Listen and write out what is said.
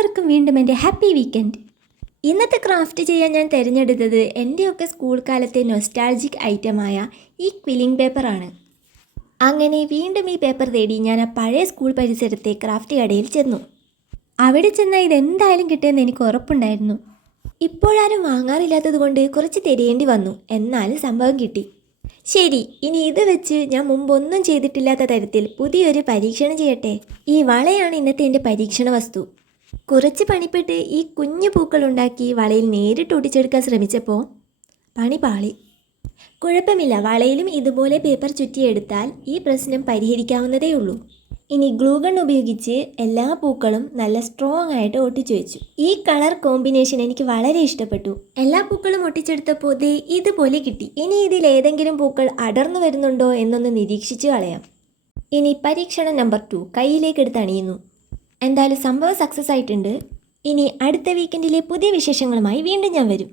എല്ലാവർക്കും വീണ്ടും എൻ്റെ ഹാപ്പി വീക്കെൻഡ്. ഇന്നത്തെ ക്രാഫ്റ്റ് ചെയ്യാൻ ഞാൻ തിരഞ്ഞെടുത്തത് എൻ്റെയൊക്കെ സ്കൂൾ കാലത്തെ നൊസ്റ്റാൾജിക് ഐറ്റമായ ഈ ക്വില്ലിംഗ് പേപ്പറാണ്. അങ്ങനെ വീണ്ടും ഈ പേപ്പർ തേടി ഞാൻ ആ പഴയ സ്കൂൾ പരിസരത്തെ ക്രാഫ്റ്റ് കടയിൽ ചെന്നു. അവിടെ ചെന്നാൽ ഇതെന്തായാലും കിട്ടുമെന്ന് എനിക്ക് ഉറപ്പുണ്ടായിരുന്നു. ഇപ്പോഴാരും വാങ്ങാറില്ലാത്തത് കൊണ്ട് കുറച്ച് തിരയേണ്ടി വന്നു, എന്നാലും സംഭവം കിട്ടി. ശരി, ഇനി ഇത് വെച്ച് ഞാൻ മുമ്പൊന്നും ചെയ്തിട്ടില്ലാത്ത തരത്തിൽ പുതിയൊരു പരീക്ഷണം ചെയ്യട്ടെ. ഈ വളയാണ് ഇന്നത്തെ എൻ്റെ പരീക്ഷണ വസ്തു. കുറച്ച് പണിപ്പെട്ട് ഈ കുഞ്ഞു പൂക്കൾ ഉണ്ടാക്കി വളയിൽ നേരിട്ട് ഒട്ടിച്ചെടുക്കാൻ ശ്രമിച്ചപ്പോൾ പണി പാളി. കുഴപ്പമില്ല, വളയിലും ഇതുപോലെ പേപ്പർ ചുറ്റിയെടുത്താൽ ഈ പ്രശ്നം പരിഹരിക്കാവുന്നതേ ഉള്ളൂ. ഇനി ഗ്ലൂഗൺ ഉപയോഗിച്ച് എല്ലാ പൂക്കളും നല്ല സ്ട്രോങ് ആയിട്ട് ഒട്ടിച്ചു വെച്ചു. ഈ കളർ കോമ്പിനേഷൻ എനിക്ക് വളരെ ഇഷ്ടപ്പെട്ടു. എല്ലാ പൂക്കളും ഒട്ടിച്ചെടുത്തപ്പോൾ ദേ ഇതുപോലെ കിട്ടി. ഇനി ഇതിൽ ഏതെങ്കിലും പൂക്കൾ അടർന്നു വരുന്നുണ്ടോ എന്നൊന്ന് നിരീക്ഷിച്ച് കളയാം. ഇനി പരീക്ഷണം നമ്പർ 2 കയ്യിലേക്ക് എടുത്ത് അണിയുന്നു. എന്തായാലും സംഭവം സക്സസ് ആയിട്ടുണ്ട്. ഇനി അടുത്ത വീക്കെൻഡിലെ പുതിയ വിശേഷങ്ങളുമായി വീണ്ടും ഞാൻ വരും.